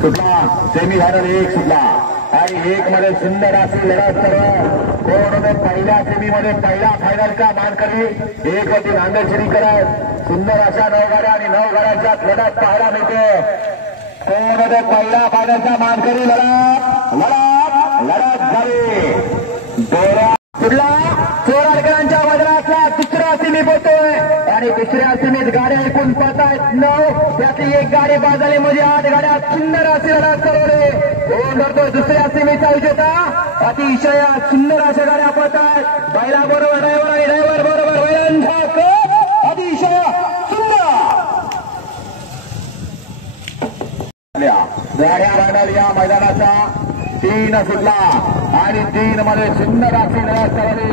सुटला सेमीफायनल एक सुटला आणि एक मध्ये सुंदर अशी लढत सर्व कोण पहिल्या सेमीमध्ये पहिला फायनलचा मानकरी एक होती नांदेड शिरीकर सुंदर अशा 9 गाड्या आणि 9 गाड्यांच्या लढत पाहायला मिळते कोण पहिला फायनलचा मानकरी लढत झाली कुठला चोराडकरांच्या मैदानातला दुसरा सेमी पोहोचतोय आणि दुसऱ्या सेमीत गाड्या एकूण पळतायत 9 त्यातली एक गाडी बाद झाली म्हणजे 8 गाड्या सुंदर अशी लढत चालवली कोण धरतो दुसऱ्या सेमीचा विजेता अतिशय सुंदर अशा गाड्या पळतायत बैला बरोबर ड्रायव्हर आणि ड्रायव्हर बरोबर बैलांचा अतिशय सुंदर गाड्या फायनल या मैदानाचा 3 सुटला आणि 3 मध्ये सुंदर अशी लढत चालली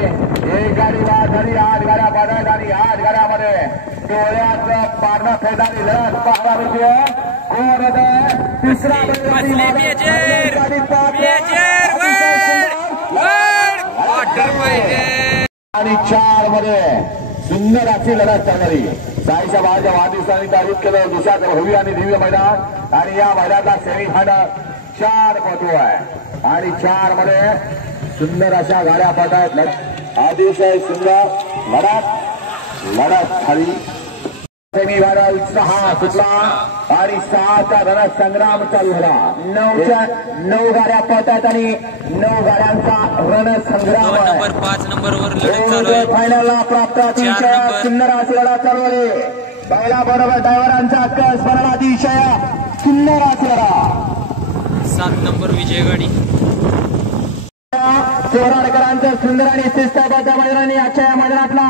एक गाडी बाद झाली 8 गाड्या बाद आणि 8 गाड्यामध्ये डोळ्यात मारणं फेदारी लढत पाहायला मिळते कोण तिसरा आणि 4 मध्ये सुंदर अशी लढत चालली साईच्या बाळाच्या वाढदिवसानिमित्त आयोजित केलं दुसऱ्या भव्य आणि दिव्य मैदान आणि या मैदानाचा सेमीफायनल 4 पोहोचतो आहे आणि 4 मध्ये सुंदर अशा गाड्या पडतायत अतिशय सुंदर लढत झाली सेमीफायनल 6 सुटला आणि 6चा रणसंग्राम चालू झाला 9 गाड्या पडतात आणि 9 गाड्यांचा रणसंग्राम नंबर 5 नंबरवर फायनलला प्राप्त अतिशय सुंदर अशी लढत चालू झाली बैला बरोबर ड्रायव्हरांचा कस बनला अतिशय सुंदर अशी लढत 7 नंबर विजय गाडी चोराडकरांचं सुंदर आणि शिस्तबद्ध मैदानाने आजच्या या मैदानातला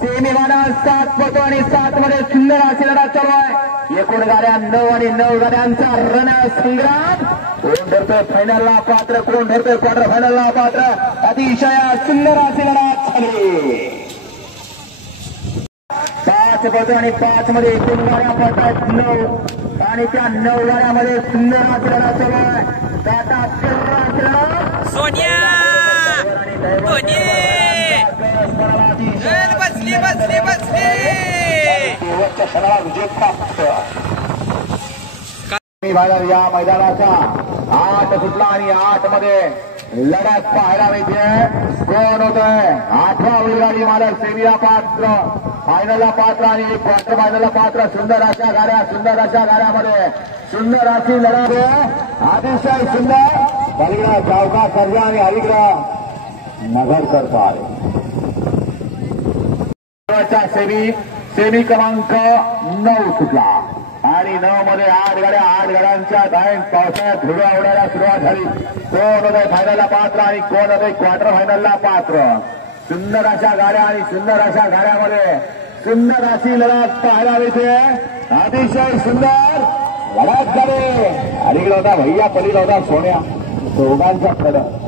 सेमीफायनल 7 पोहोचतो आणि 7 मध्ये सुंदर अशी लढत चालू आहे एकूण गाड्या 9 आणि 9 गाड्यांचा रणसंग्राम कोण ठरतोय फायनलला पात्र कोण ठरतोय क्वार्टर फायनलला पात्र अतिशय सुंदर अशी लढत झाली 5 पोहोचतो आणि 5 मध्ये एकूण गाड्या पडतायत 9 आणि त्या 9 गाड्यामध्ये सुंदर अशी लढत चालू आहे टाटा सोनिया बसली क्षणाला विजय प्राप्त या मैदानाचा 8 सुटला आणि 8 मध्ये लढत पाहायला मिळते कोण होतोय 8वा बैलगाडी मालक सेमीला पात्र फायनलला पात्र आणि क्वार्टर फायनलला पात्र सुंदर अशा गाड्यामध्ये सुंदर अशी लढत अतिशय सुंदर पलीकडा गावका सर्जा आणि अलीकडा नगरकर पाल सेमी क्रमांक 9 सुटला आणि 9 मध्ये 8 गाड्यांच्या धायन पावसाळ्यात धुळ्या उडायला सुरुवात झाली कोण होते फायनलला पात्र आणि कोण होते क्वार्टर फायनलला पात्र सुंदर अशा गाड्या आणि सुंदर अशा गाड्यामध्ये सुंदर अशी लढत पाहायला मिळते अतिशय सुंदर लढत झाली अलीकडे होता भैया पलीकडे होता सोन्या दोघांचा लढत